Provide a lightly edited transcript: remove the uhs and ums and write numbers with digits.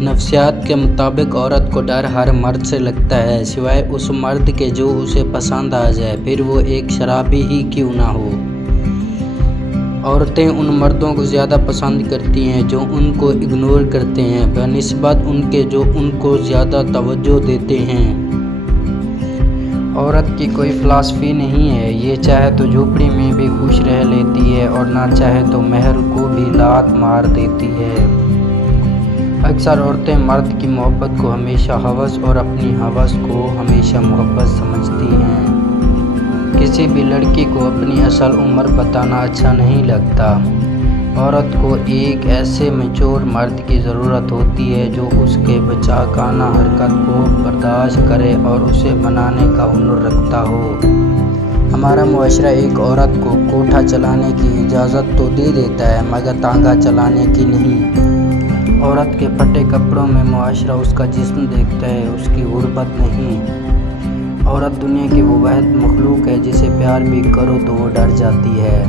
نفسیات کے مطابق عورت کو ڈر ہر مرد سے لگتا ہے سوائے اس مرد کے جو اسے پسند آ جائے، پھر وہ ایک شرابی ہی کیوں نہ ہو۔ عورتیں ان مردوں کو زیادہ پسند کرتی ہیں جو ان کو اگنور کرتے ہیں بنسبت ان کے جو ان کو زیادہ توجہ دیتے ہیں۔ عورت کی کوئی فلسفی نہیں ہے، یہ چاہے تو جھونپڑی میں بھی خوش رہ لیتی ہے اور نہ چاہے تو محل کو بھی لات مار دیتی ہے۔ اکثر عورتیں مرد کی محبت کو ہمیشہ ہوس اور اپنی ہوس کو ہمیشہ محبت سمجھتی ہیں۔ کسی بھی لڑکی کو اپنی اصل عمر بتانا اچھا نہیں لگتا۔ عورت کو ایک ایسے میچور مرد کی ضرورت ہوتی ہے جو اس کے بچاکانہ حرکت کو برداشت کرے اور اسے منانے کا ہنر رکھتا ہو۔ ہمارا معاشرہ ایک عورت کو کوٹھا چلانے کی اجازت تو دے دیتا ہے مگر تانگا چلانے کی نہیں۔ عورت کے پھٹے کپڑوں میں معاشرہ اس کا جسم دیکھتا ہے، اس کی غربت نہیں۔ عورت دنیا کی وہ واحد مخلوق ہے جسے پیار بھی کرو تو وہ ڈر جاتی ہے۔